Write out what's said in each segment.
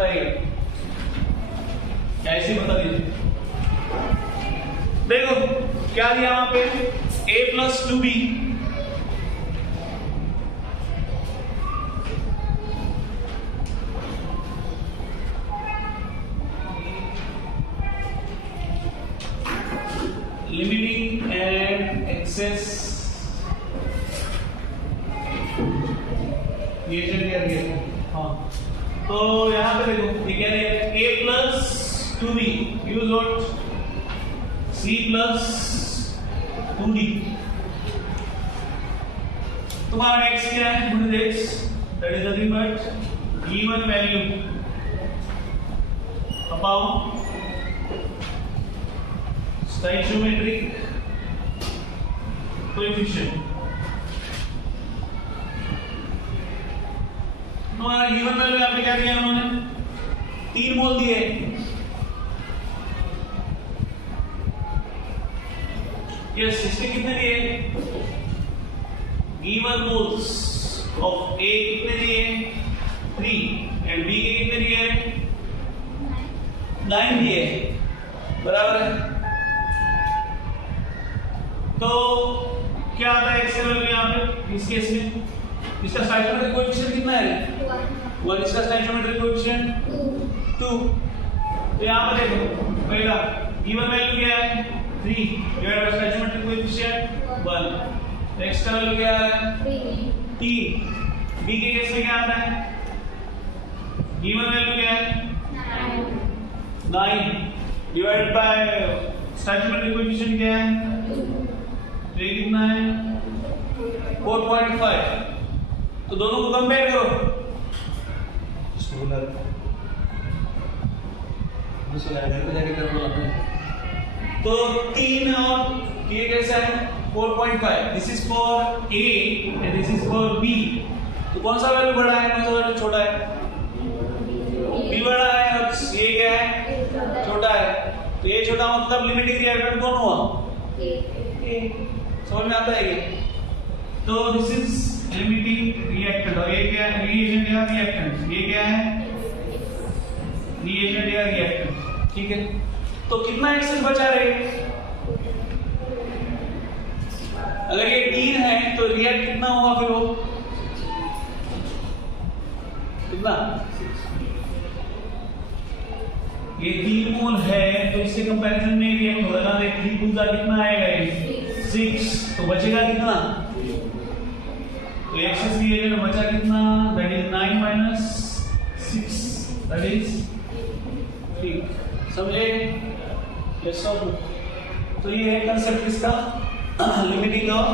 बताइए क्या, ऐसे बता दीजिए। देखो क्या दिया वहां पे, a + 2b limiting and access ये चलिए। हाँ तो यहाँ पे देखो ये क्या है, a + 2b use what, c + 2d। तुम्हारा x क्या है, x that is nothing but given value about stoichiometric coefficient। तुम्हारा गिवन वैल्यू यहाँ पे क्या दिया उन्होंने, 3 मोल दिए। यस, इसके कितने दिए, गिवन मोल्स ऑफ A कितने दिए, 3 एंड B के कितने दिए, 9 दिए, बराबर है। तो क्या आता है एक्स वैल्यू यहाँ पे, इस केस में इसका स्टोइचोमेट्रिक कोएफिशिएंट कितना है, 1, इसका स्टोइचोमेट्रिक कोएफिशिएंट 2। तो यहाँ पर देखो पहला गिवन वैल्यू क्या है, 3 डिवाइड बाय स्टोइचोमेट्रिक कोएफिशिएंट 1, एक्स का वैल्यू क्या है 3। बी के केस में क्या आता है, गिवन वैल्यू क्या है 9 डिवाइड बाय स्टोइचोमेट्रिक कोएफिशिएंट क्या है, तो ये कितना है 4.5। तो दोनों को कंपेयर करो, तो 3 और ये कैसा है 4.5, this is for A and this is for B. तो कौन सा वैल्यू बड़ा है, कौन सा वैल्यू छोटा है, बी बड़ा है और ये क्या है छोटा है। तो ये छोटा मतलब लिमिटिंग रिएक्टेंट कौन हुआ, ए। समझ में आता है ये। तो दिस इज लिमिटिंग रिएक्टेंट और ये क्या है, रिएजेंट या रिएक्टेंट, ये क्या है रिएजेंट या रिएक्टेंट, ठीक है। तो कितना एक्सेस बचा रहे, अगर ये 3 है तो रिएक्ट कितना होगा फिर वो कितना, ये 3 मोल है तो इसके कंपैरिजन में रिएक्ट होगा ना, 3 पूजा कितना आएगा ये 6, तो बचेगा कितना, तो एक्सेस रिएजेंट बचा कितना, दैट इज 9 - 6 दैट इज 3। समझे, यस और नो। तो ये है कांसेप्ट इसका लिमिटिंग और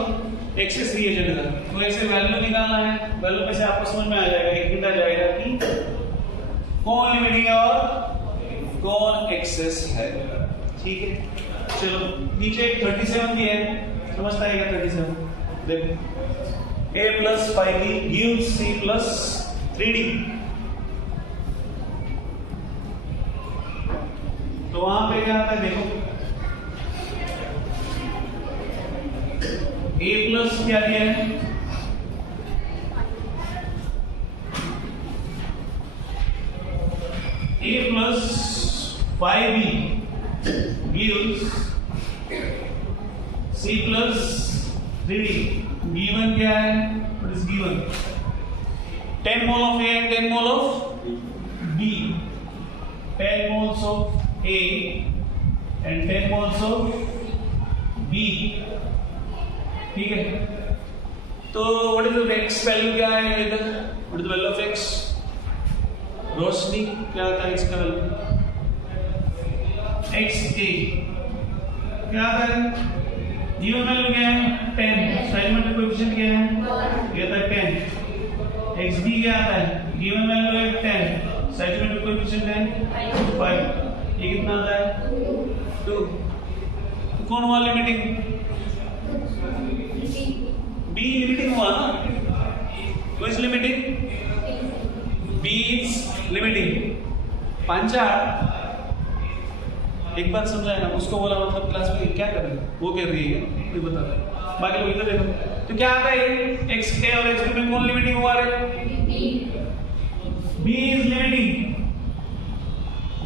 एक्सेस रिएजेंट का। तो ऐसे वैल्यू निकालना है, वैल्यू में से आपको समझ में आ जाएगा, एक हिंट आ जाएगा कि कौन लिमिटिंग है और कौन एक्सेस है, ठीक है। चलो नीचे 37 भी है, समझता है क्या 37, देखो a + 5b gives c + 3d। तो वहां पे क्या आता है देखो, a प्लस क्या दिया है, a + 5b gives c + 3d। Given क्या है, what is given, 10 mole of A and 10 mole of B, 10 moles of A and 10 moles of B, ठीक है। तो what is the x value क्या है इधर, what is the value of x, रोशनी क्या आता है इसका वैल्यू, xa क्या आता है, गिवन वैल्यू क्या है 10, स्टोइचोमेट्रिक कोएफिशिएंट क्या है, ये था 10। xd क्या आता है, गिवन वैल्यू है 10, स्टोइचोमेट्रिक कोएफिशिएंट है 5, ये कितना आता है 2। तो कौन हुआ लिमिटिंग, b लिमिटिंग हुआ ना, who is limiting, b is limiting। पंचा एक बात समझाया ना, उसको बोला मतलब क्लास में क्या कर रही है, वो कर रही है कोई बता रहा, बाकी लोग इधर देखो। तो क्या आता है x a और x b में कौन लिमिटिंग हुआ है, b is limiting।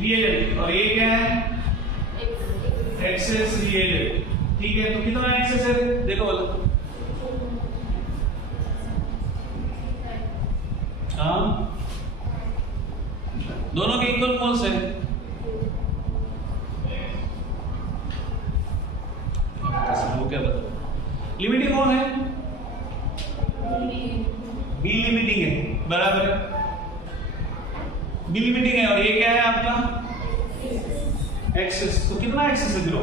रिएजेंट और ये क्या है एक्सेस रिएजेंट। ठीक है, तो कितना एक्सेस है देखो वाला। हाँ दोनों के इक्वल मोल्स है। वो क्या बताओ लिमिटिंग कौन है? बी लिमिटिंग है, बराबर है। बी लिमिटिंग है और ये क्या है आपका एक्सेस। तो कितना एक्सेस है जीरो?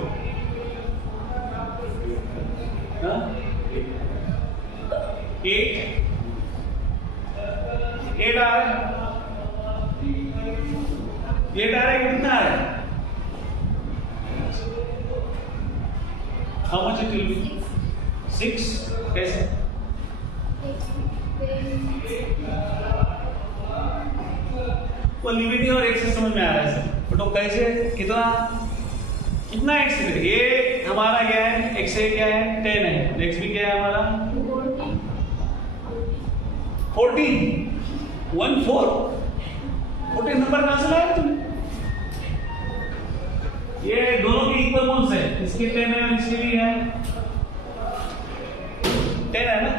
8 आ रहा है। 8 आ रहा है, कितना आ रहा है? How much it will be? 6। कैसे? वो लिमिटिंग और एक्सेस समझ में आ रहा है सर, बट वो कैसे कितना एक्स है? ये हमारा क्या है? एक्स ए क्या है? 10 है। एक्स बी क्या है हमारा? 14 नंबर कहां से लाया तुमने? ये दोनों के इक्वल मोल्स है, इसके 10 है और इसके भी है 10 है ना।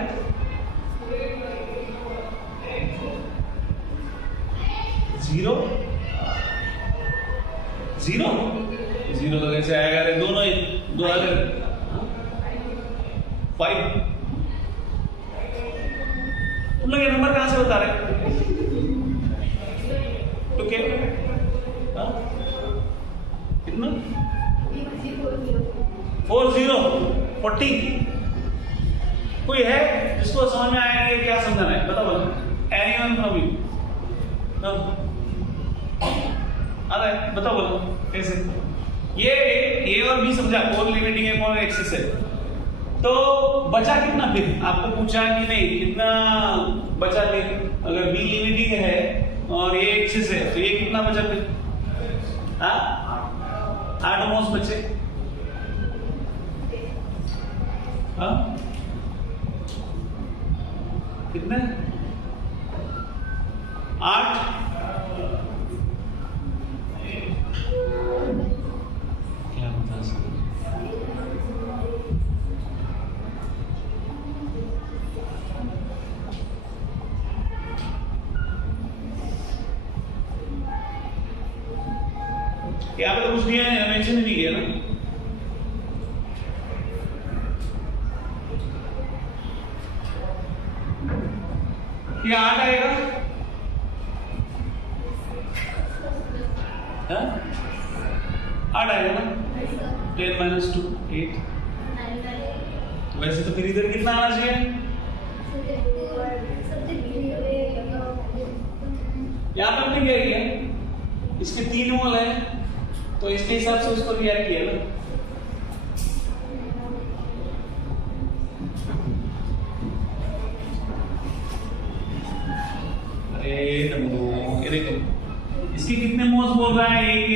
जीरो तो कैसे आएगा? अरे दोनों ही दो अलग 5। तुम लोग ये नंबर कहां से बता रहे? तो क्या कितना? 40 कोई है जिसको समझ में आएगा क्या समझाना है? बताओ एनीवन फ्रॉम यू? अरे बताओ बोलो कैसे? ये ए और बी समझा, कौन लिमिटिंग है कौन एक्सेस है। तो बचा कितना फिर? आपको पूछा कि नहीं कितना बचा फिर? अगर बी लिमिटिंग है और ये एक्सेस है तो ये कितना बचा फिर? 8 मोल्स बचे। कितने? 8। क्या बता सकते? यहाँ पे तो कुछ दिया है, मेंशन नहीं किया ना। ये 8 आएगा। 8 आएगा ना। 10 - 2 8। वैसे तो फिर इधर कितना आना चाहिए? यहाँ पे हमने क्या किया? इसके 3 मोल है तो इसके हिसाब से उसको रिएक्ट किया ना। अरे ये देखो इसके कितने मोल्स बोल रहा है? एक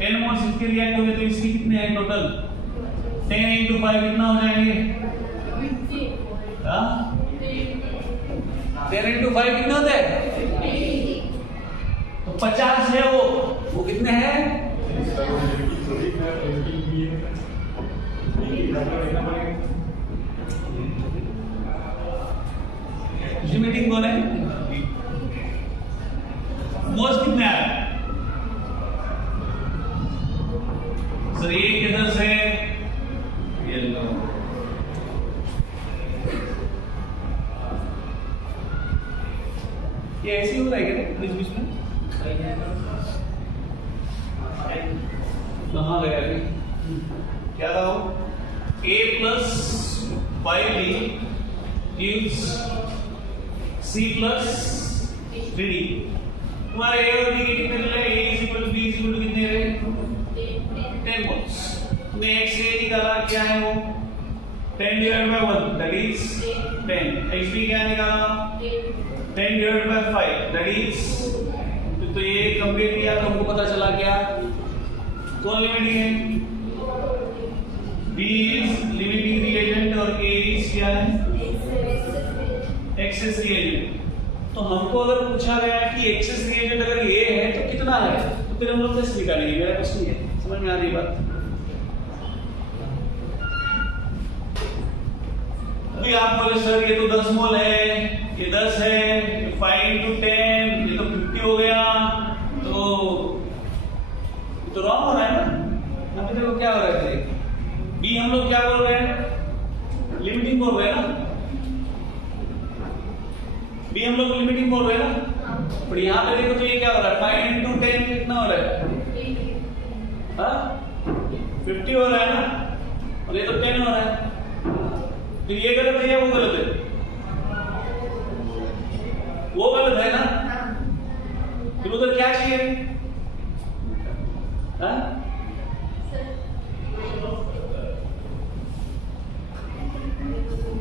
10 मोल्स इसके रिएक्ट हो गए तो इसके कितने हैं टोटल? 10 × 5 कितना हो जाएंगे? 10 × 5 कितना होता है? तो 50 है। वो कितने हैं? लिमिटिंग कौन है? मोल्स कितने आ रहे? सर ये किधर से? ये लो ये ऐसे हो रहा है क्या बीच बीच में? कहाँ गया अभी? क्या था वो? A + 5B gives C + 3D। तुम्हारे A और B के कितने मिले? A = B = कितने रहे? 10 मोल्स। तुमने XA निकाला, क्या है वो? 10/1 that is 10। XB क्या निकाला? 10/5 that is। तो ये कंपेयर किया तो हमको पता चला क्या? कौन लिमिटिंग है? B is limiting reagent और A is क्या है? Access reagent. तो हमको अगर पूछा गया कि एक्सेस रिएजेंट अगर ये है तो कितना है, तो फिर हम लोग कैसे निकालेंगे? मेरा क्वेश्चन ये समझ में आ रही बात? अभी आप बोले सर ये तो 10 मोल है, ये 10 है, 5 into 10 ये तो 50 हो गया, तो रॉन्ग हो रहा है ना। अभी देखो क्या हो रहा है, बी हम लोग क्या बोल रहे हैं? लिमिटिंग बोल रहे हैं ना, बी हम लोग लिमिटिंग बोल रहे हैं ना। पर यहाँ पे देखो तो ये क्या हो रहा है, 5 into 10 कितना हो रहा है? हाँ 50 हो रहा है ना, और ये तो 10 हो रहा है। फिर ये गलत है या वो गलत है? वो गलत है ना, फिर उधर क्या चाहिए? हाँ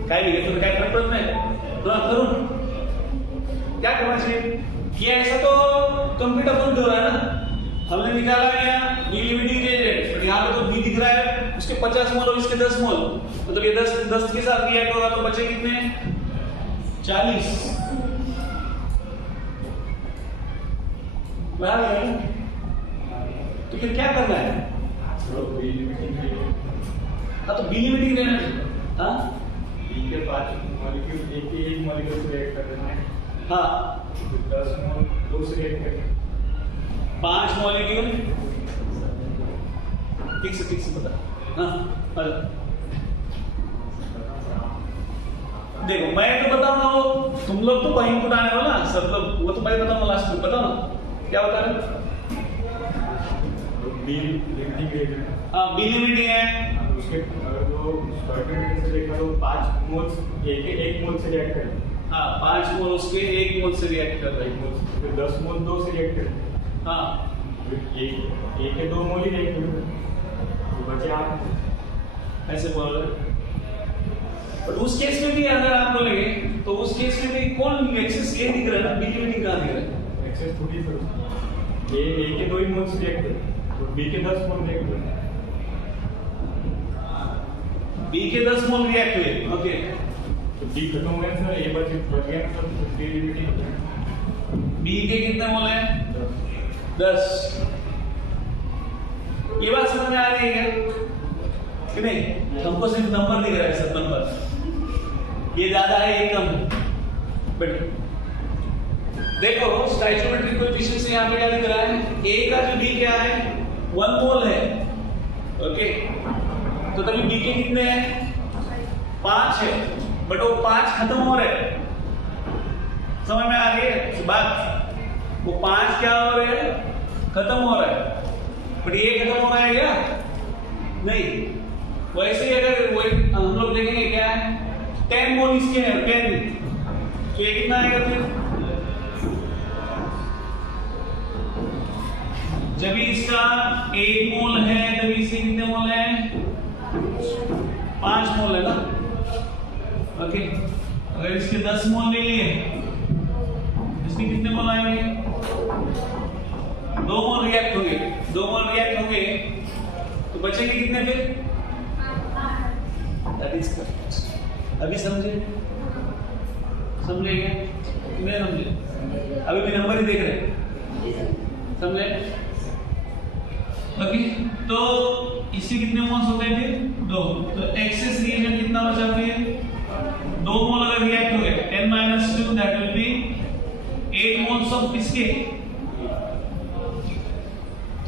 काय तो क्या करत नाही करून क्या करना चाहिए? कि ऐसा तो कंप्लीट अपन हो रहा है ना, हमने निकाला गया बी लिमिटिंग रिएजेंट, यहाँ पे तो बी दिख रहा है, उसके 50 मोल और इसके 10 मोल, मतलब ये 10 के साथ रिएक्ट होगा तो बचे कितने? 40। तो फिर क्या करना है? हाँ तो बी लिमिटिंग रिएजेंट, हाँ बी के 5 मॉलिक्यूल एक मॉलिक्यूल से रिएक्ट कर देना है। हाँ 10 मोल 2 से रिएक्ट करना है। 5 मॉलिक्यूल ठीक से बता। हाँ देखो मैं तो बताऊंगा, वो तुम लोग तो वहीं इनपुट आने वाला सब लोग, वो तो मैं बताऊंगा लास्ट में। बताओ ना क्या बता रहे? बी लिमिटिंग रिएजेंट, हाँ बी लिमिटिंग है, उसके अगर वो स्टोइकोमेट्री से देखा तो 5 मोल्स एक मोल से रिएक्ट करें। हाँ 5 मोल उसके 1 मोल से रिएक्ट कर रहा है, फिर 10 मोल 2 से रिएक्ट करें। हाँ एक के 2 मोल ही रिएक्ट करें, तो बचे आप ऐसे बोल रहे। बट उस केस में भी अगर आप बोलेंगे तो उस केस में भी कौन एक्सेस ये दिख रहा है ना, बी लिमिटिंग कहाँ दिख रहा है? एक्सेस थोड़ी फिर ए के 2 ही मोल से रिएक्ट करें, तो बी के 10 मोल रिएक्ट करें। बी के 10 मोल रिएक्ट हुए, ओके, तो बी खत्म हो गया सर, ए बच गया, मतलब बी लिमिटिंग। बी के कितने मोल है? 10। ये बात समझ में आ रही है कि नहीं? हमको सिर्फ नंबर दिख रहा है, सब नंबर, ये ज्यादा है ये कम है। बट देखो स्टोइकोमेट्रिक कोएफिशिएंट से यहाँ पे क्या दिख रहा है? ए का जो बी क्या है? 1 मोल है, ओके, तो तभी बी के कितने हैं? 5 है, बट वो 5 खत्म हो रहे हैं। समझ में आ रही है बात? वो 5 क्या हो रहे हैं? खत्म हो रहा है, बट ये खत्म हो रहा है क्या? नहीं। वैसे ही अगर वो हम लोग देखेंगे क्या है, 10 मोल इसके हैं, 10, तो ये कितना आएगा फिर? जब इसका 1 मोल है तभी इसके कितने मोल है? 5 मोल है ना, ओके। अगर इसके 10 मोल ले लिए, इसके कितने मोल आएंगे? 2 मोल रिएक्ट होंगे, 2 मोल रिएक्ट होंगे, तो बचेंगे कितने फिर? That is correct. अभी समझे? समझे क्या? नहीं समझे? अभी भी नंबर ही देख रहे, समझे? ओके, तो इससे कितने मोल्स हो गए फिर? 2। तो एक्सेस रिएजेंट कितना बचा फिर? 2 मोल अगर रिएक्ट हो गए, 10 - 2 that will be 8 moles of इसके।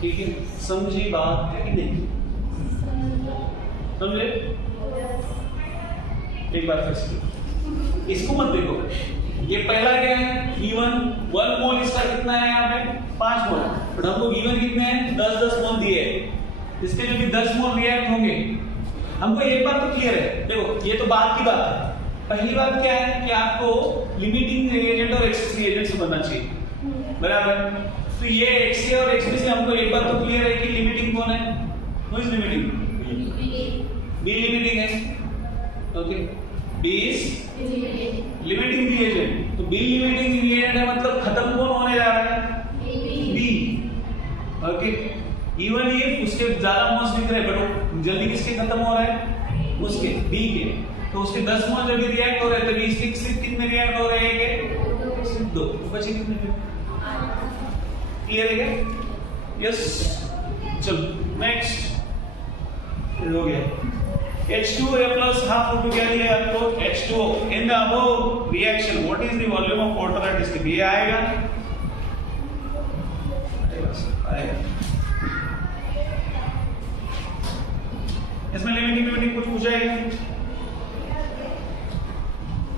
ठीक है, समझी बात कि नहीं? समझे? एक बार फिर से इसको मत देखो, ये पहला क्या है? गिवन 1 मोल, इसका कितना है यहाँ पे? 5 मोल, बट हमको गिवन कितने हैं? 10 मोल दिए, इसके जो भी 10 मोल रिएक्ट होंगे। हमको एक बात तो क्लियर है, देखो ये तो बात की बात है। पहली बात क्या है कि आपको लिमिटिंग रिएजेंट और एक्सेस रिएजेंट से बनना चाहिए, बराबर? तो ये एक्स और एक्स से हमको एक बात तो क्लियर है कि लिमिटिंग कौन है? Who is limiting? B limiting है, okay. B is limiting reagent, तो बी लिमिटिंग रिएजेंट है, मतलब खत्म कौन होने जा रहा है? B, okay. इवन इफ उसके ज्यादा मोल्स दिख रहे हैं, बट वो जल्दी किसके खत्म हो रहा है? उसके बी के, तो उसके 10 मोल जब भी रिएक्ट हो रहे हैं, तो इसके सिर्फ कितने रिएक्ट हो रहे हैं? 2 बचे कितने फिर? क्लियर है क्या? यस चलो नेक्स्ट हो गया H2A plus half O2 क्या दिया है आपको H2O in the above reaction what is the volume of water at STP ये आएगा इसमें लिमिटिंग कुछ पूछा है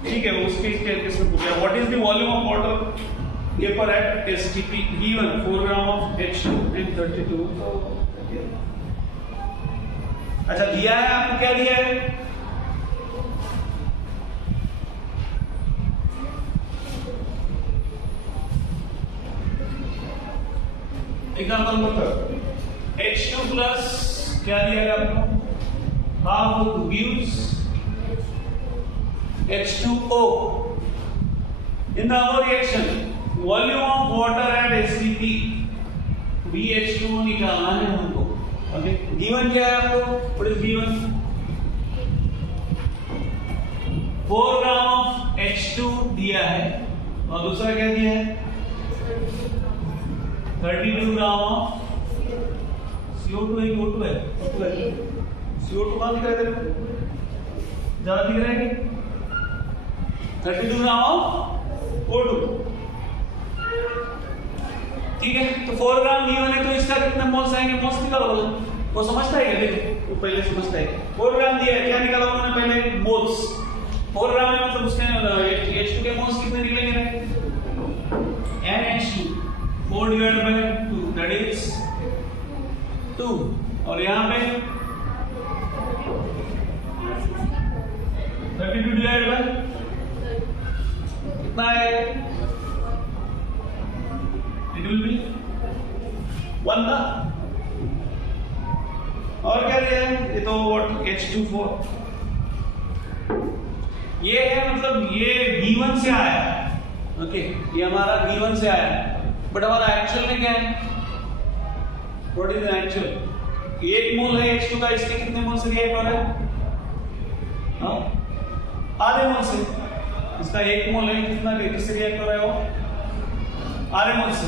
ठीक है उसके इसमें पूछा है what is the volume of water vapor at STP given 4 gram of H2 and 32 तो अच्छा दिया है आपको क्या दिया है एग्जांपल नंबर H2 प्लस क्या दिया है आपको half gives H2O in the above reaction volume of water at STP BH2 निकालना है हमको ओके गिवन क्या है आपको what is given 4 gram of H2 दिया है और दूसरा क्या दिया है 32 ग्राम ऑफ CO2 है O2 है O2 है CO2 कहां दिख रहा है ज्यादा दिख रहा है 32 ग्राम ऑफ O2 ठीक है तो 4 ग्राम गिवन है तो इसका कितने मोल्स आएंगे मोल्स निकालो वो समझता है क्या देखो वो पहले समझता है 4 ग्राम दिया है क्या निकाला उन्होंने पहले मोल्स 4 ग्राम है मतलब उसके H2 के मोल्स कितने निकलेंगे NH2 4 divided by 2 that is 2 और यहां पे 32 डिवाइडेड बाय कितना है it will be 1 ना और क्या दिया है ये तो what H24 ये है मतलब ये V1 से आया है ओके ये हमारा V1 से आया है बट हमारा एक्चुअल में क्या है what is the actual 1 मोल है H2 का इसके कितने मोल से रिएक्ट हो रहा है हाँ आधे मोल से इसका 1 मोल है कितना किससे रिएक्ट हो रहा है वो आधे मोल से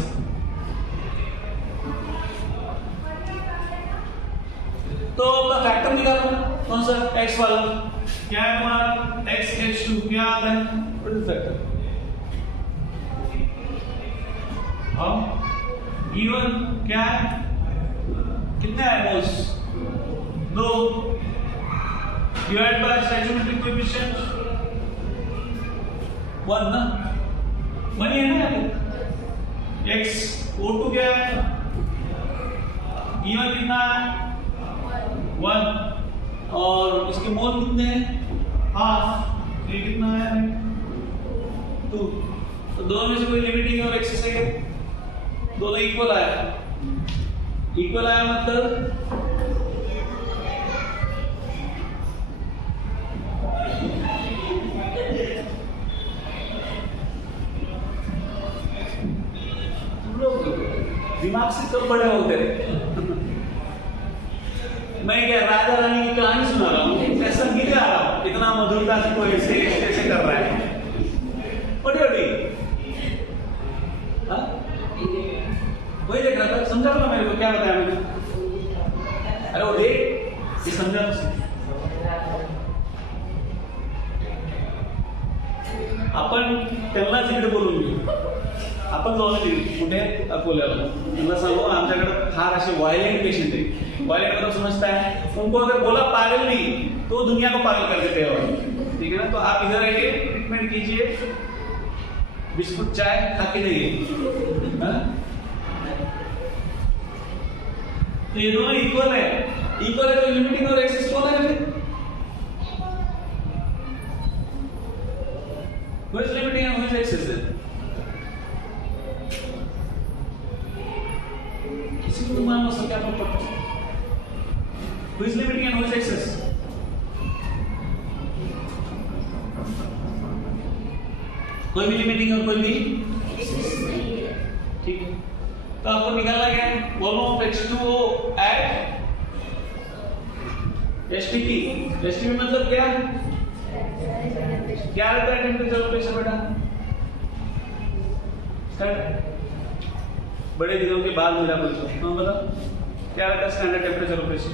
तो अपना फैक्टर निकालो कौन सा x वाला क्या है हमारा x H2 क्या आता है व्हाट इज फैक्टर अब गिवन क्या है कितने है moles 2 divide by stoichiometric coefficient 1 ना 1 ही है ना x O2 क्या है गिवन कितना है 1 और इसके मोल कितने हैं हाफ ये कितना है 2 तो दोनों में से कोई लिमिटिंग और एक्सेस है दोनों इक्वल आया मतलब तुम लोग दिमाग से कब बड़े होते रहे मैं क्या राजा रानी की कहानी सुना रहा हूँ मैं संगीत गा रहा हूँ इतना मधुरता से कोई ऐसे कर रहा है बड़ी वही देख रहा था समझा था मेरे को क्या बताया मैंने अरे वो देख ये समझा आपण त्यांना तिकडे बोलून घेऊ आपण जाऊन कुठे अकोल्याला त्यांना सांगू आमच्याकडे फार असे वायलेंट पेशेंट आहे वायलेंट मतलब समझता है उनको अगर बोला पागल नहीं तो दुनिया को पागल कर देते हैं ठीक है ना तो आप इधर आइए ट्रीटमेंट कीजिए बिस्कुट चाय खा के जाइए तो ये दोनों इक्वल है तो लिमिटिंग और एक्सेस कौन है who is limiting and who is excessive किसी को मान लो क्या पता who is limiting and who is excess कोई भी लिमिटिंग और कोई भी ठीक है तो आपको निकालना क्या है volume of H2O at STP मतलब क्या रहता है टेम्परेचर और प्रेशर बेटा बड़े दिनों के बाद मिला मुझे। हाँ बताओ क्या रहता है स्टैंडर्ड टेम्परेचर ऑपरेशन?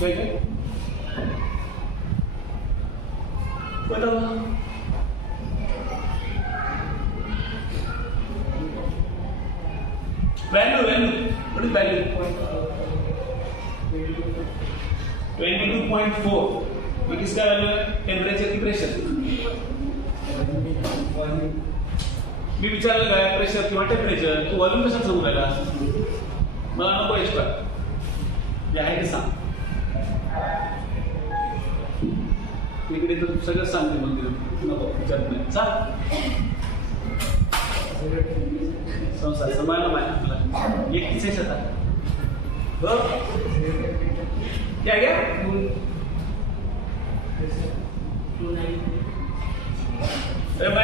क्या बताओ वैल्यू व्हाट इज वैल्यू? 22.4 ये किसका वैल्यू है? टेम्परेचर की प्रेशर मी विचारलं काय प्रेशर किंवा टेम्परेचर तू वॉल्यूम कशात सांगू राहिला? मला नको एक्स्ट्रा जे आहे ते सांग. इकडे तर सगळं सांगते मग नको विचारत नाही सांग. संसार सांभाळला माहिती तुला एक किसे शतात हो क्या गया मैं 70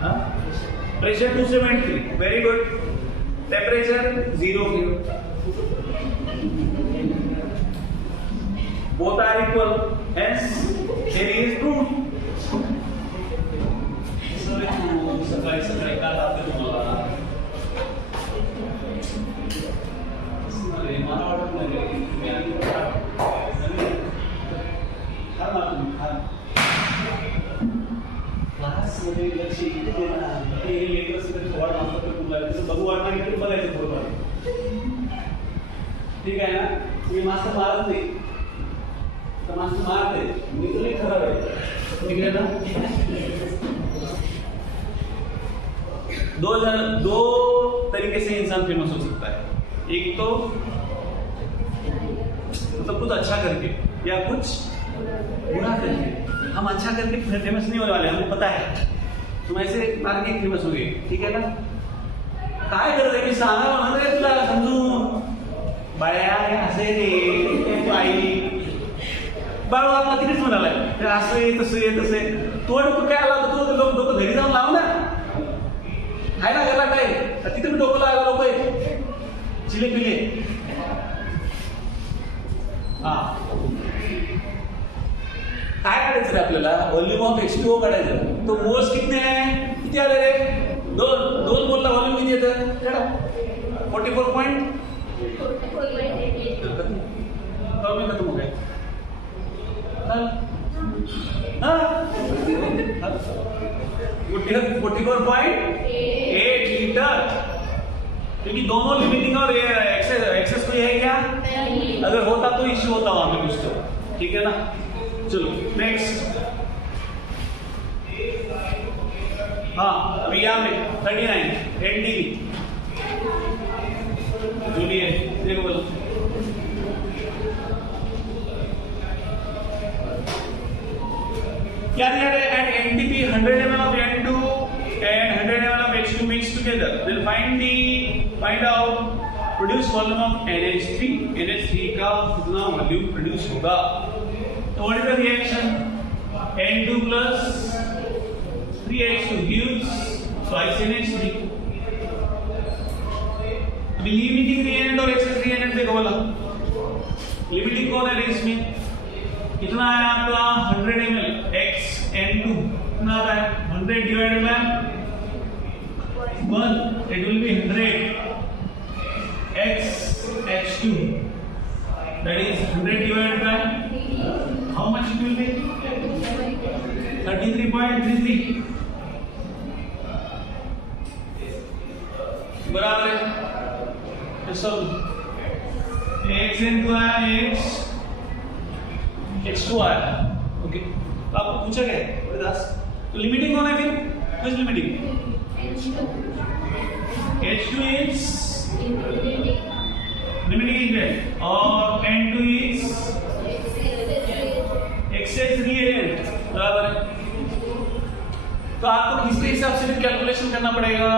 हाँ pressure 273 very good. Temperature 0 both are equal hence theory is proved. सकाळी का दाखवते तुम्हाला मला वाटत नाही क्लासमध्ये लक्ष इथे देणार हे लेकर्स वाट मागतात तर तुम्हाला तसं बघू वाटणार की बघायचं बरोबर ठीक आहे ना. तुम्ही मास्टर मारत नाही तर मास्टर मारते मी तुला खराब आहे ठीक आहे ना. दो तरीके से इंसान फेमस हो सकता है. एक तो मतलब कुछ अच्छा करके या कुछ बुरा करके. हम अच्छा करके फेमस नहीं होने वाले हमें पता है. तुम ऐसे मार के फेमस हो गए ठीक है ना. काय करत आहे मी सांगा म्हणत आहे तुला समजून बाया असे रे आई बाळू आपला तिकडेच म्हणालाय असं आहे तसं आहे तसे तो डोकं काय आला तो लोक डोकं घरी जाऊन लाव ना आहे ना घरला काय तिथे मी डोकं लावायला लोक आहे चिले पिले. हा काय काढायचं रे आपल्याला व्हॉल्यूम ऑफ H2O काढायचं. तो मोल्स कितने आहे किती आले रे? दोन मोलला व्हॉल्यूम किती येतं? 44 पॉइंट कमी खत्म हो गया. 44.8 लीटर क्योंकि दोनों लिमिटिंग और एक्सेस कोई है क्या? अगर होता तो इश्यू होता वहां पे कुछ तो ठीक है ना. चलो नेक्स्ट. हाँ अभी यहाँ में 39 NDV जो भी है देखो बोलो क्या दिया है? at NTP 100 ml of N2 and 100 ml of H2 mixed together. Then find out produce volume of NH3. NH3 का कितना वॉल्यूम प्रोड्यूस होगा? तो what is the reaction? N2 plus 3H2 gives twice NH3. अभी limiting reagent और access reagent देखो बोला. Limiting कौन है इसमें? कितना है आपका 100 ml x N2 कितना आता है 100 divided by 1 it will be 100 x H2 that is 100 divided by how much it will be 33.33 बराबर है. तो सब x N2 आया x H2 आया ओके. तो आपको पूछा गया हरिदास तो लिमिटिंग कौन है फिर? किस limiting? H2 is limiting ingredient और N2 is excess reagent बराबर है. तो आपको किसके हिसाब से कैलकुलेशन करना पड़ेगा?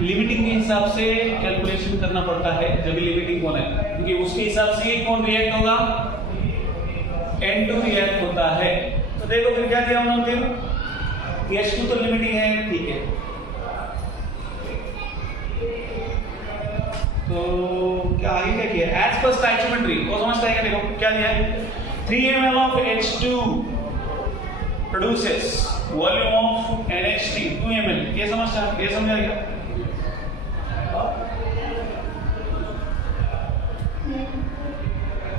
लिमिटिंग के हिसाब से कैलकुलेशन करना पड़ता है जब भी लिमिटिंग कौन है क्योंकि उसके हिसाब से कौन रिएक्ट होगा? N2 रिएक्ट होता है. तो देखो फिर क्या दिया उन्होंने? H2 तो लिमिटिंग है ठीक है. तो क्या आगे क्या किया एज पर स्टोइचियोमेट्री वो समझता है क्या देखो क्या दिया है 3 ml of H2 produces volume of NH3 2 ml ये समझा क्या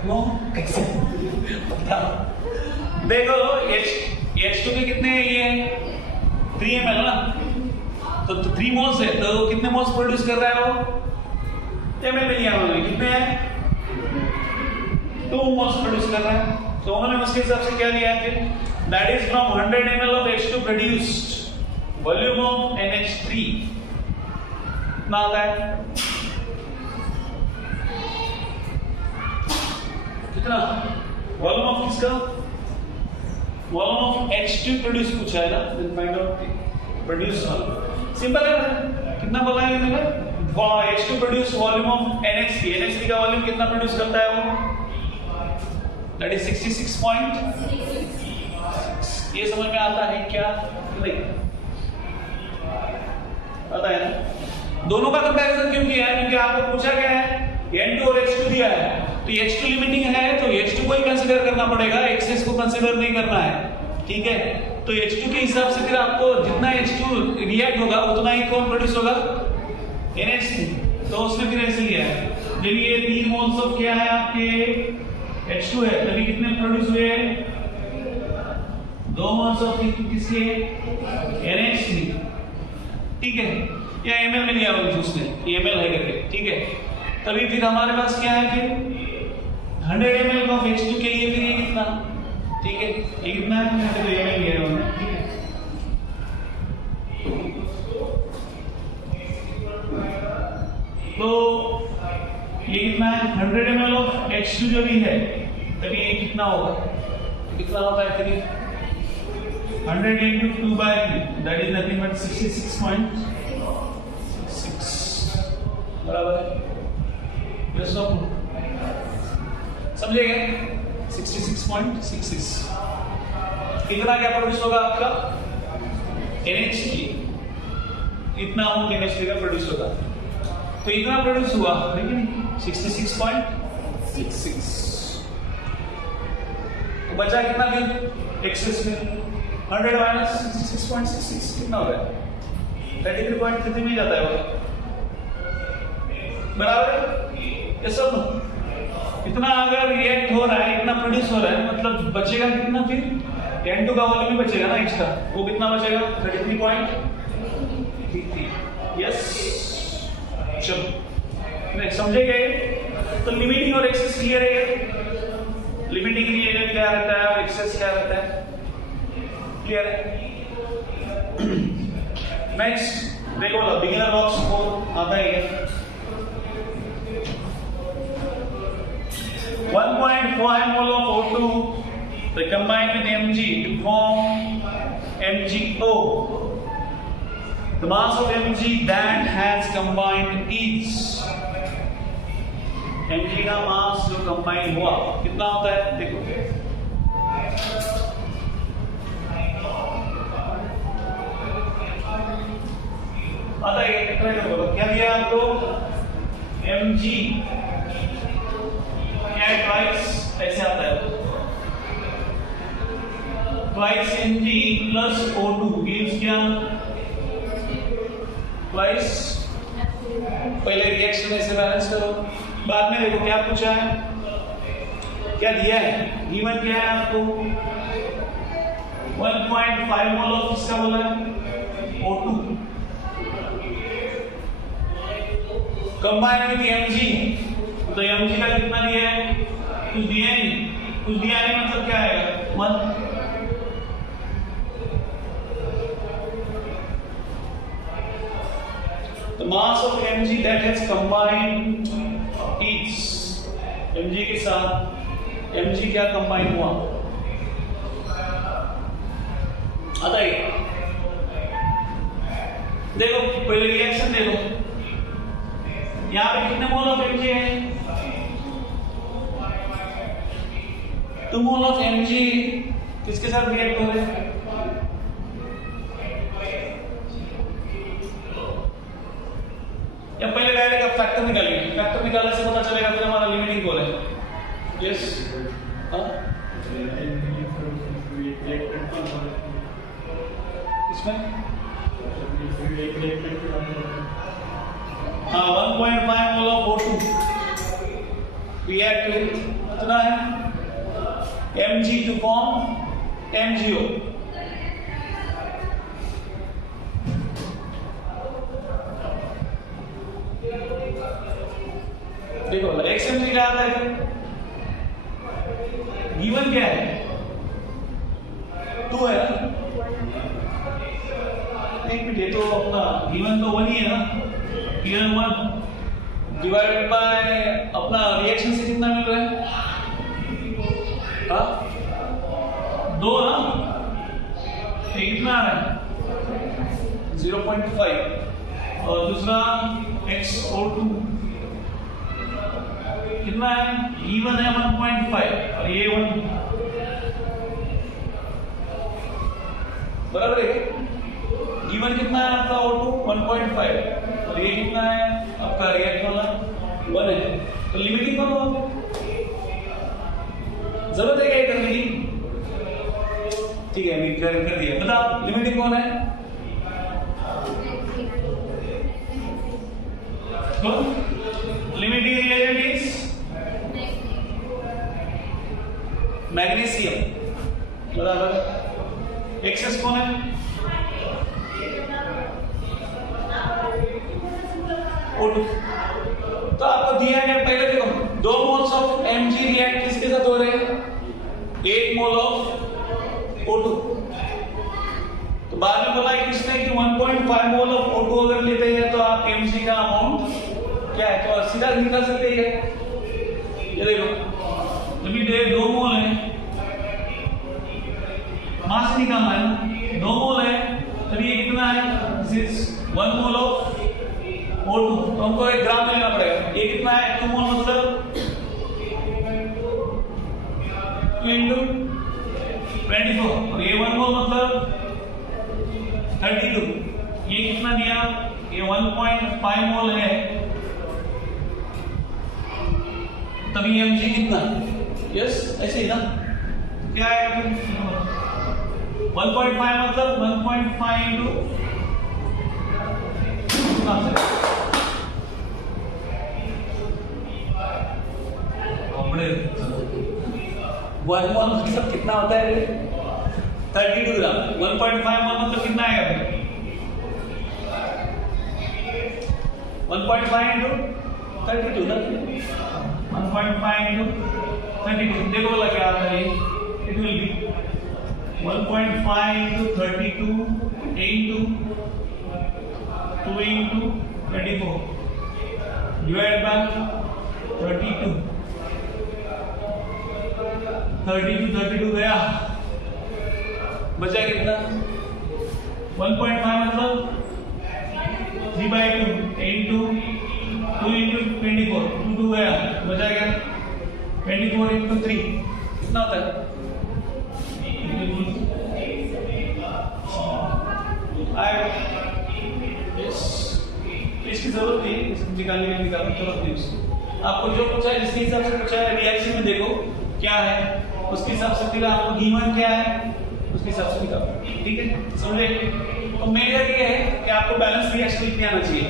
नो कैसे देखो H2 के कितने ये 3 ml ना तो 3 मोल्स है तो कितने मोल्स प्रोड्यूस कर रहा है वो ml में लिया उन्होंने कितने हैं 2 मोल्स प्रोड्यूस कर रहा है तो उन्होंने उसके हिसाब से क्या लिया है फिर that is from 100 ml of H2 produced volume of NH3 कितना आता है कितना वॉल्यूम ऑफ किसका वॉल्यूम ऑफ H2 प्रोड्यूस पूछा है ना then find out produce simple है कितना बोला है मैंने H2 produce volume of NH3 का वॉल्यूम कितना प्रोड्यूस करता है वो दैट इज 66 पॉइंट ये समझ में आता है क्या नहीं आता है ना दोनों का कंपैरिजन क्यों किया है क्योंकि आपको पूछा गया है N2 और H2 दिया है तो H2 लिमिटिंग है तो H2 को ही कंसीडर करना पड़ेगा एक्सेस को कंसीडर नहीं करना है ठीक है तो H2 के हिसाब से फिर आपको जितना H2 रिएक्ट होगा उतना ही कौन प्रोड्यूस होगा NH3 तो उसने फिर ऐसे लिया है जब ये 3 मोल्स ऑफ क्या है आपके H2 है तभी कितने प्रोड्यूस हुए 2 मोल्स ऑफ किसके NH3 ठीक है या ml में लिया हुआ उसने ml है करके ठीक है तभी फिर हमारे पास क्या है फिर 100 ml ऑफ H2 के लिए फिर ये कितना ठीक है ये कितना है तो ml लिया है उन्होंने ठीक है तो ये कितना है 100 ml ऑफ H2 जो भी है तभी ये कितना होगा कितना होता है फिर 100 into 2 by 3 that is nothing but 66.6 बराबर यस और नो समझे गए 66.66 कितना क्या प्रोड्यूस होगा आपका NH3 इतना अमाउंट NH3 का प्रोड्यूस होगा तो इतना प्रोड्यूस हुआ लेकिन 66.66 तो बचा कितना फिर एक्सेस में 100 माइनस 66.66 कितना हो रहा है 33.33 में जाता है वो बराबर ये सब इतना अगर रिएक्ट हो रहा है इतना प्रोड्यूस हो रहा है मतलब बचेगा कितना फिर N2 का वॉल्यूम भी बचेगा ना एक्स्ट्रा वो कितना बचेगा 33.33 यस चलो नहीं समझे गए तो लिमिटिंग और एक्सेस क्लियर है लिमिटिंग रिएजेंट क्या रहता है और एक्सेस क्या रहता है क्लियर है नेक्स्ट देखो बिगिनर बॉक्स को आता है 1.4 mol of O2 they combine with Mg to form MgO. The mass of Mg that has combined is Mg का मास जो कंबाइन हुआ कितना होता है देखो आता है कितना का बोलो क्या दिया आपको Mg ट्वाइस ऐसे आता है twice Mg plus O2 gives क्या ट्वाइस पहले रिएक्शन ऐसे बैलेंस करो बाद में देखो क्या पूछा है क्या दिया है गिवन क्या है आपको 1.5 मोल ऑफ किसका बोला है O2 कंबाइन विद Mg तो Mg का कितना दिया है कुछ दिया नहीं मतलब क्या आएगा 1 the mass of Mg that has combined is Mg के साथ Mg क्या कंबाइन हुआ आता है देखो पहले रिएक्शन देखो यहाँ पे कितने मोल ऑफ Mg है 2 मोल ऑफ Mg किसके साथ रिएक्ट हो रहे हैं या पहले डायरेक्ट फैक्टर निकालिए, फैक्टर निकालने से पता चलेगा फिर हमारा लिमिटिंग कौन है। यस इसमें हाँ 1.5 mole of O2 react with कितना है Mg to form MgO। देखो XMG क्या आता है, गिवन क्या है 2 है ना, एक मिनट, ये तो अपना गिवन तो 1 ही है ना, गिवन 1 डिवाइडेड बाय अपना रिएक्शन से कितना मिल रहा है, हाँ 2 ना, ये कितना आ रहा है 0.5 और दूसरा XO2 कितना है, E1 है 1.5 और ये 1 बराबर है। E1 कितना है आपका O2 1.5 और ये कितना है आपका रिएक्ट वाला 1 है, तो लिमिटिंग कौन होगा, जरूरत है क्या करने की, ठीक है मैं कर दिया, बताओ लिमिटिंग कौन है, लिमिटिंग रिएजेंट इज मैग्नीशियम, बराबर। एक्सेस कौन है, O2। तो आपको दिया गया पहले देखो 2 मोल्स ऑफ Mg रिएक्ट किसके साथ हो रहे हैं, 8 मोल ऑफ O2। तो बाद में बोला किसने कि 1.5 मोल ऑफ O2 अगर लेते हैं तो आप Mg का अमाउंट क्या है, तो सीधा निकाल सकते हैं। ये देखो लिमिट है 2 मोल है, मास निकालना है ना, 2 मोल है तभी ये कितना है 1 मोल ऑफ O2, तो हमको 1 ग्राम में लेना पड़ेगा, ये कितना है 2 मोल मतलब 2 into 24 और ये 1 मोल मतलब 32, ये कितना दिया, ये 1.5 मोल है, तभी Mg कितना, यस ऐसे ही ना, क्या है 1.5 मतलब 1.5 into 1 मोल मतलब कितना होता है 32 ग्राम, 1.5 मोल मतलब कितना आएगा फिर 1.5 into 32 ना, 1.5 into 32 देखो बोला क्या आता है, it will be 1.5 into 32 into 2 into 24 divided by 32 गया, बचा कितना 1.5 मतलब 3/2 into 2 into 24 2 गया, बचा क्या 24 into 3 कितना होता है, इसकी जरूरत नहीं, निकालने की जरूरत नहीं, आपको जो पूछा है जिसके हिसाब से पूछा है रिएक्शन में देखो क्या है, उसके हिसाब से फिर आपको गिवन क्या है उसके हिसाब से निकालो, ठीक है समझे। तो मेजर ये है कि आपको बैलेंस रिएक्शन लिखने आना चाहिए,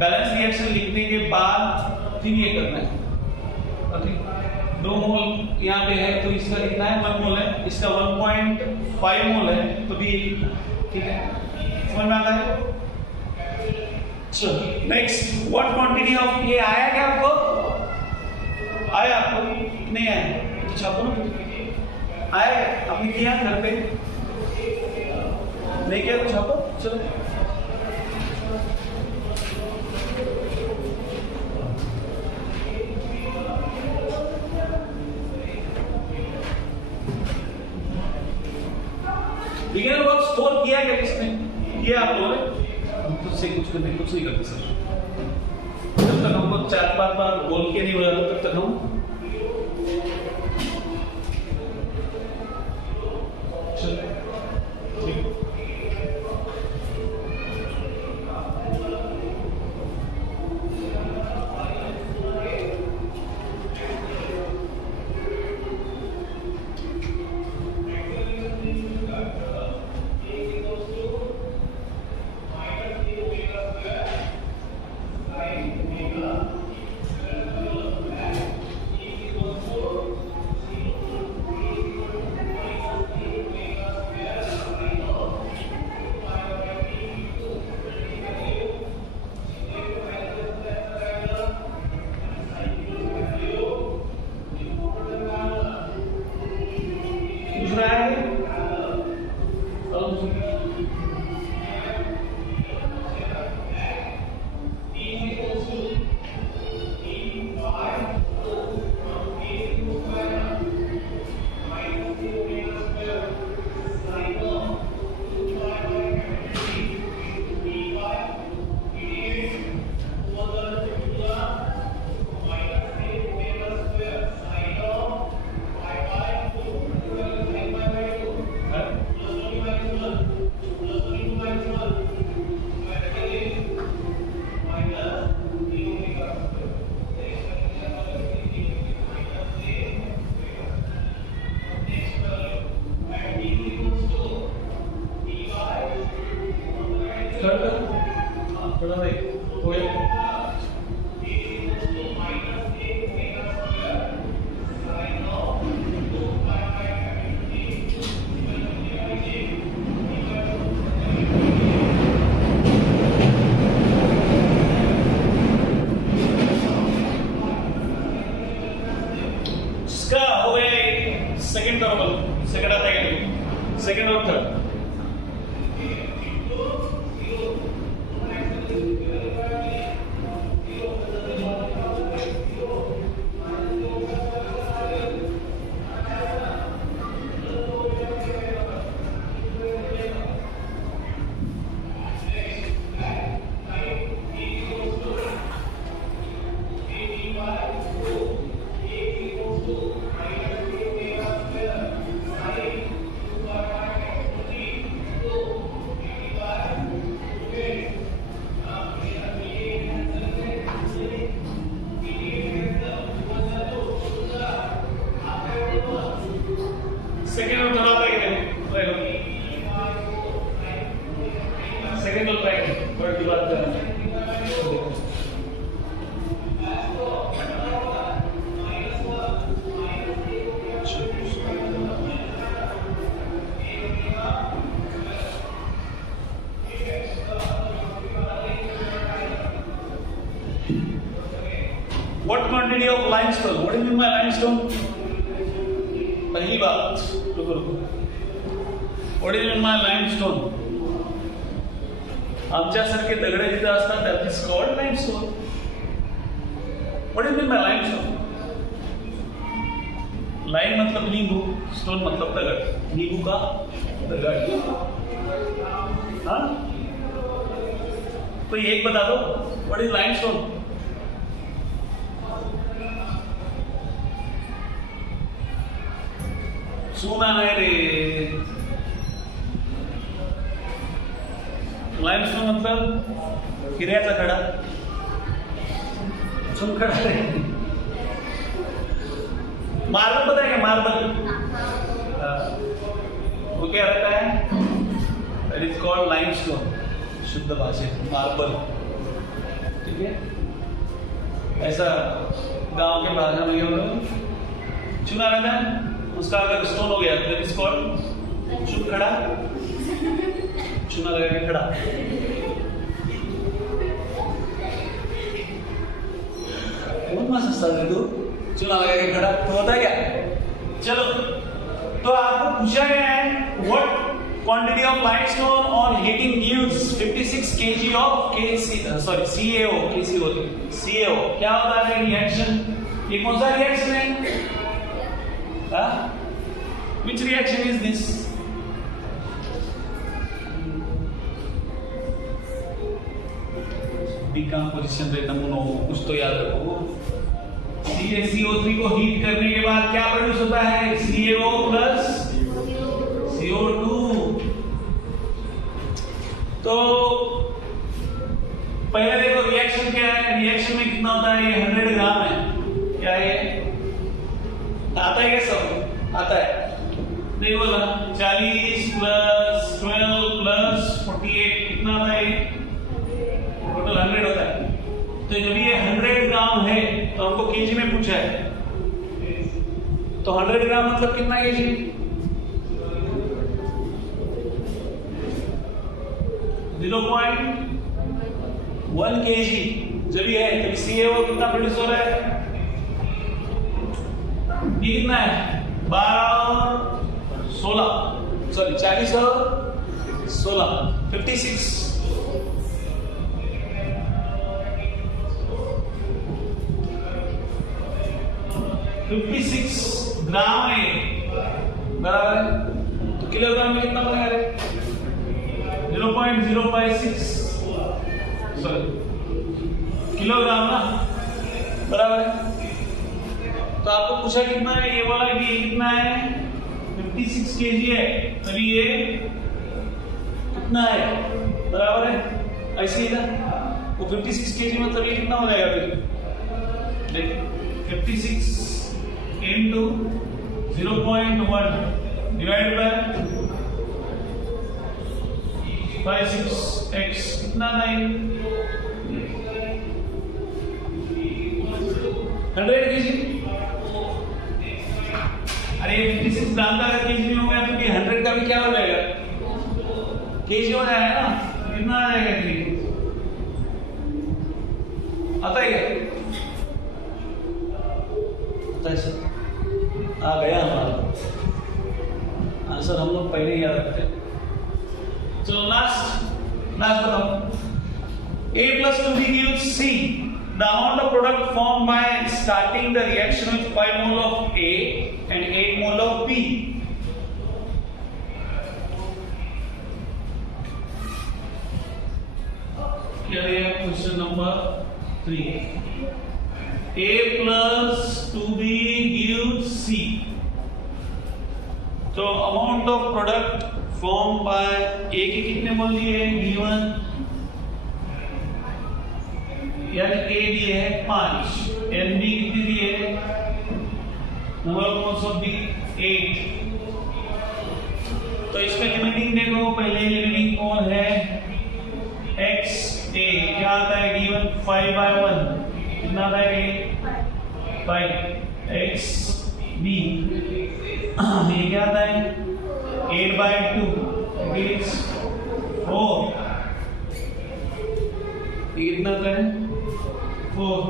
बैलेंस रिएक्शन लिखने के बाद फिर ये करना है, ओके 2 मोल यहाँ पे है तो इसका कितना है 1 मोल है, इसका 1.5 मोल है तो भी ये, ठीक है समझ में आता है। चलो नेक्स्ट, व्हाट क्वांटिटी ऑफ, ये आया क्या आपको, आया आपको नहीं आया तो छापो ना, आया आपने किया घर पे नहीं किया तो छापो, चलो बिगिनर वर्क स्कोर किया क्या किसने, ये आप लोगों ने, खुद से कुछ नहीं करते सर, जब तक हमको 4-5 बार बोल के नहीं बोला तब तक हम इसका हो गया सेकंड टर्म, सेकंड आता है, सेकंड और थर्ड। सेकंड और थर्ड आता है, सेकंड और थर्ड की बात कर रहे हैं। What quantity of limestone? What do you mean by limestone? पहली बात, रुको। What do you mean by limestone? आमच्यासारखे दगड जिथे असतात that is called limestone. What do you mean by limestone? Lime मतलब नींबू, stone मतलब दगड़, नींबू का दगड़। हाँ? कोई एक बता दो, what is limestone? सुना है रे। लाइमस्टोन मतलब हिऱ्याचा खडा, चुनखडा रे। मार्बल पता है क्या? मार्बल वो क्या रहता है? इट इज कॉल्ड लाइमस्टोन, शुद्ध भाषा मार्बल। ठीक है, ऐसा गांव के भाषा में चुना रहता है, उसका अगर स्टोन हो गया तो इज कॉल्ड चुनखड़ा, चुना लगा के खड़ा। बहुत मस्त सस्ता है, तू चुना लगा के खड़ा तो होता है क्या? चलो, तो आपको पूछा गया है what quantity of limestone on heating gives 56 kg of CaO। क्या होता है रिएक्शन? ये कौन सा रिएक्शन है? Which reaction is this? Decomposition rate नमूनों कुछ तो याद रखो। CaCO3 को हीट करने के बाद क्या प्रोड्यूस होता है? CaO plus CO2। तो पहले देखो रिएक्शन क्या है। रिएक्शन में कितना होता है? ये 100 ग्राम है। क्या है? आता है क्या? सब आता है। नहीं बोला 40 प्लस 12 प्लस 48 कितना आता है? टोटल 100 होता है। तो जब ये 100 ग्राम है तो हमको केजी में पूछा है, तो 100 ग्राम मतलब कितना केजी? 0.1 केजी जब ये है तो CaO कितना प्रोड्यूस हो रहा है? ये कितना है? 12 और 16, सॉरी 40 और 16, 56। ग्राम है बराबर है। तो किलोग्राम में कितना बनेगा रे? 0.056 सॉरी किलोग्राम ना, बराबर है। तो आपको पूछा कितना है? ये बोला कि ये कितना है? 56 केजी है, तभी ये कितना है? बराबर है, ऐसे ही था। वो 56 केजी मतलब ये कितना हो जाएगा फिर? देखिए 56 into 0.1 divided by 56x कितना आएगा? 100 kg। अरे 56 ग्राम का अगर केजी में हो गया तो 100 का भी क्या हो जाएगा, केजी हो जाएगा ना। कितना आ जाएगा केजी, आता है क्या? आता है सर, आ गया हमारा आंसर, हम लोग पहले ही याद रखते हैं। चलो लास्ट बताओ। A plus 2B gives C. The amount of product formed by starting the reaction with 5 mole of A and 8 mole of B. Here we have question number 3. A plus 2B gives C. तो amount of product formed by A के कितने मोल दिए हैं given, यानी A दिए है 5, NB कितनी दिए है, number of moles of B 8। तो इसमें लिमिटिंग देखो, पहले लिमिटिंग कौन है, X A क्या आता है given 5/1, कितना आता है 5, X B ये क्या आता है 8/2 is 4, ये कितना आता है 4।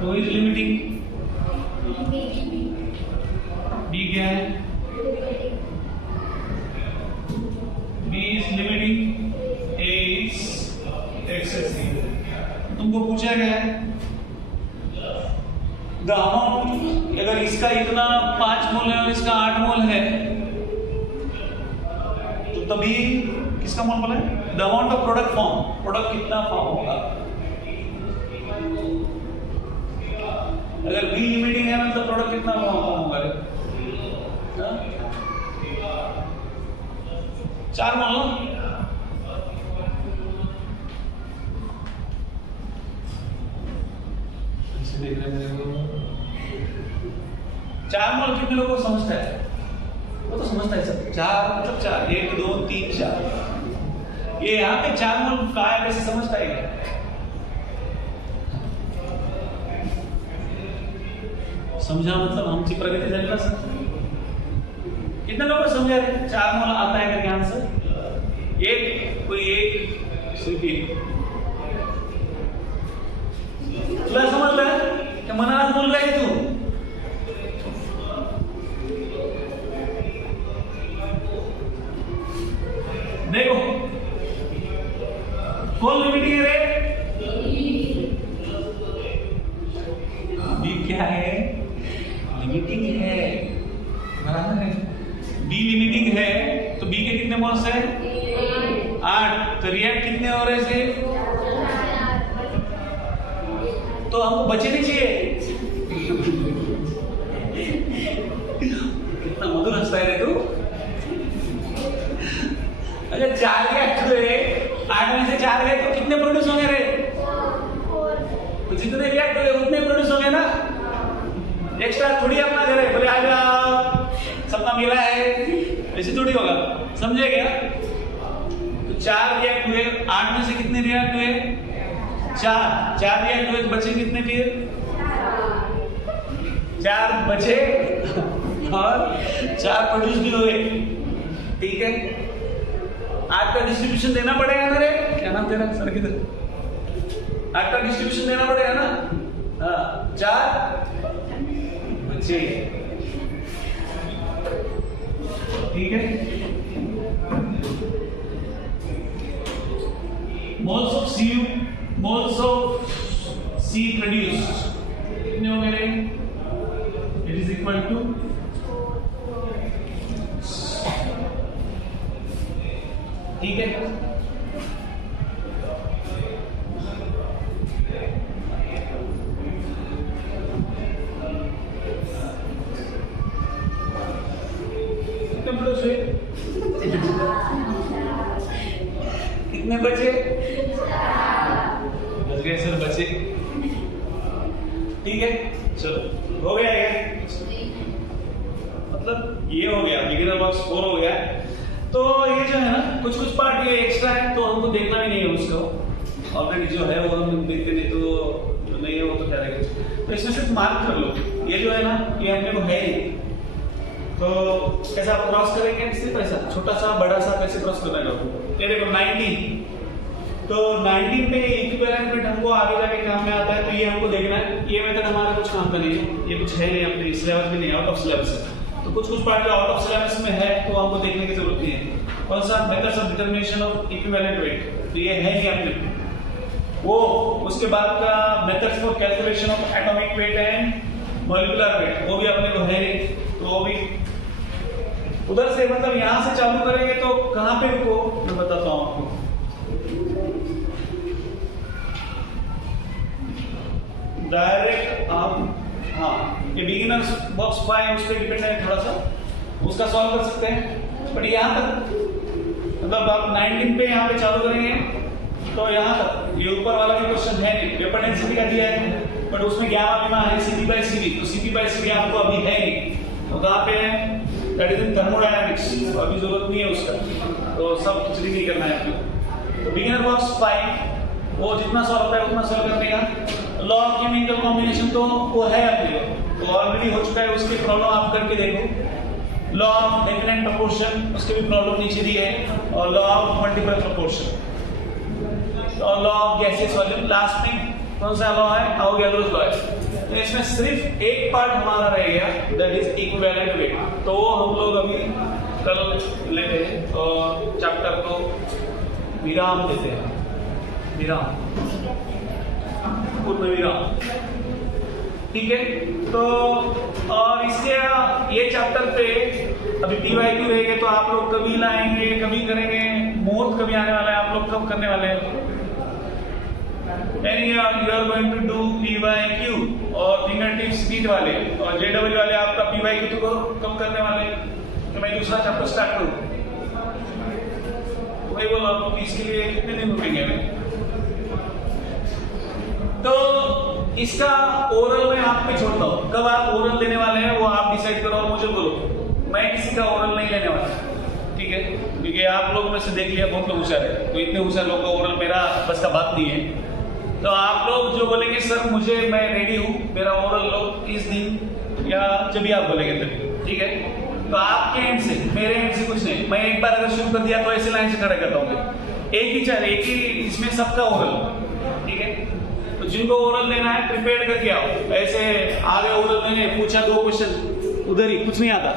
तो इस लिमिटिंग B क्या है, B is limiting, A is excessive। तुमको पूछा गया है द अमाउंट, अगर इसका इतना 5 मोल है और इसका 8 मोल है तो तभी किसका मोल बोला है, the amount of product form, product कितना फॉर्म होगा। अगर बी लिमिटिंग है मतलब प्रोडक्ट कितना फॉर्म होगा, 4 मोल ना। देख रहे हैं 4 मोल कितने लोगों को समझता है, वो तो समझता है सब, 4 मतलब 4, 1 2 3 4, ये यहाँ पे 4 मोल का है, वैसे समझता है क्या? समझा मतलब हमची प्रगति झाली ना सर। कितने लोगों को समझा 4 मोल आता है करके आंसर, एक कोई एक सिर्फ एक, तुला समजलं की मनात मुलगा आहे तू, देखो कौन लिमिटिंग है रे, बी क्या है, लिमिटिंग है, बराबर है। बी लिमिटिंग है तो बी के कितने मोल्स है 8, तो रिएक्ट कितने हो रहे से, तो हमको बचे नहीं चाहिए। कितना मधुर हंसता है रे तू। अगर 4 रिएक्ट हुए, 8 में से 4 गए तो कितने प्रोड्यूस होंगे रे, तो जितने रिएक्ट हुए उतने प्रोड्यूस होंगे ना, एक्स्ट्रा थोड़ी अपना दे रहे, बोले आ जाओ सबका मिला है, ऐसे थोड़ी होगा, समझे क्या। तो 4 रिएक्ट हुए, 8 में से कितने रिएक्ट हुए, 4 रिएक्ट हुए, बचे कितने, फिर 4 बचे और 4 प्रोड्यूस भी हुए, ठीक है। आज का डिस्ट्रीब्यूशन देना पड़ेगा ना रे, क्या नाम तेरा सर, किधर, आज का डिस्ट्रीब्यूशन देना पड़ेगा ना, हाँ 4 बचे, ठीक है। मोल्स ऑफ C प्रोड्यूस्ड कितने हो गए, इट इज इक्वल टू, ठीक है। कितने प्रोड्यूस हुए, कितने बचे, बच गए सर, बचे, ठीक है। चलो हो गया ये, मतलब ये हो गया बिगिनर बॉक्स 4 हो गया। तो ये जो है ना कुछ पार्ट ये एक्स्ट्रा है तो हमको देखना भी नहीं है उसको, ऑलरेडी जो है वो हम देखते नहीं, तो नहीं है वो तो क्या रहेगा। तो तो इसमें सिर्फ मार्क कर लो, ये जो है ना ये अपने को है नहीं, तो कैसे आप क्रॉस करेंगे, सिर्फ ऐसा छोटा सा बड़ा सा कैसे क्रॉस करना है। ये देखो 19, तो 19 पे इक्विवेलेंट मेथड हमको आगे जाके काम में आता है, तो ये हमको देखना है। ये मेथड हमारा कुछ काम का नहीं है, ये कुछ है नहीं अपने सिलेबस में नहीं, आउट ऑफ सिलेबस है। तो कुछ कुछ पार्ट जो आउट ऑफ सिलेबस में है तो हमको देखने की जरूरत नहीं है। कौन सा methods of determination of equivalent weight, तो ये है नहीं अपने वो। उसके बाद का methods for calculation of atomic weight and molecular weight, वो भी अपने को है नहीं, तो वो भी उधर से मतलब यहां से चालू करेंगे तो कहां पे रुको मैं बताता हूं आपको। डायरेक्ट आप ये बिगिनर्स बॉक्स 5 उस पर डिपेंड है थोड़ा सा, उसका सॉल्व कर सकते हैं। बट यहाँ तक मतलब आप 19 पे यहाँ पे चालू करेंगे तो यहाँ तक ये ऊपर वाला भी क्वेश्चन है नहीं, वेपर डेंसिटी का दिया है बट उसमें गैमा बीमा है CP/CV, तो CP/CV आपको अभी है नहीं, तो कहाँ पे है, दैट इज इन थर्मोडायनामिक्स, तो अभी जरूरत नहीं है उसका, तो सब कुछ नहीं करना है आपको। तो बिगिनर बॉक्स 5 वो जितना सॉल्व होता है उतना सॉल्व करने का। लॉ ऑफ केमिकल कॉम्बिनेशन तो वो है अपने को, तो ऑलरेडी हो चुका है, उसकी प्रॉब्लम आप करके देखो। लॉ ऑफ डेफिनेट प्रोपोर्शन, उसके भी प्रॉब्लम नीचे दी है, और लॉ ऑफ मल्टीपल प्रोपोर्शन और law of gaseous volume. Last में कौन सा लॉ है, अवोगाड्रोस लॉ है। तो इसमें सिर्फ एक पार्ट हमारा रह गया, दैट इज इक्विवेलेंट वेट, तो वो हम लोग अभी कल लेते हैं और चैप्टर को विराम देते हैं, विराम, पूर्ण विराम, ठीक है। तो और इसके ये चैप्टर पे अभी PYQ रहेंगे, तो आप लोग कभी लाएंगे कभी करेंगे, मुहूर्त कभी आने वाला है, आप लोग कब करने वाले हैं, यानी you are going to do PYQ और फिंगर टिप्स स्पीड वाले, और JW वाले आपका PYQ तो कब करने वाले हैं, तो मैं दूसरा चैप्टर स्टार्ट करूँ, वही बोला आपको इसके लिए कितने दिन रुकेंगे मैं। तो इसका ओरल मैं आप पे छोड़ता हूँ, कब आप ओरल देने वाले हैं वो आप डिसाइड करो और मुझे बोलो, मैं किसी का ओरल नहीं लेने वाला, ठीक है, क्योंकि आप लोगों में से देख लिया बहुत लोग होशियार है, तो इतने होशियार लोगों का ओरल मेरा बस का बात नहीं है। तो आप लोग जो बोलेंगे सर मुझे, मैं रेडी हूँ, मेरा ओरल लो इस दिन या जब भी आप बोलेंगे तभी, ठीक है। तो आपके एंड से, मेरे एंड से कुछ नहीं, मैं एक बार अगर शुरू कर दिया तो ऐसे लाइन से खड़ा करता हूँ, एक ही इसमें सबका ओरल, ठीक है। तो जिनको ओरल लेना है प्रिपेयर करके आओ, ऐसे आगे ओरल मैंने पूछा 2 क्वेश्चन उधर ही कुछ नहीं आता,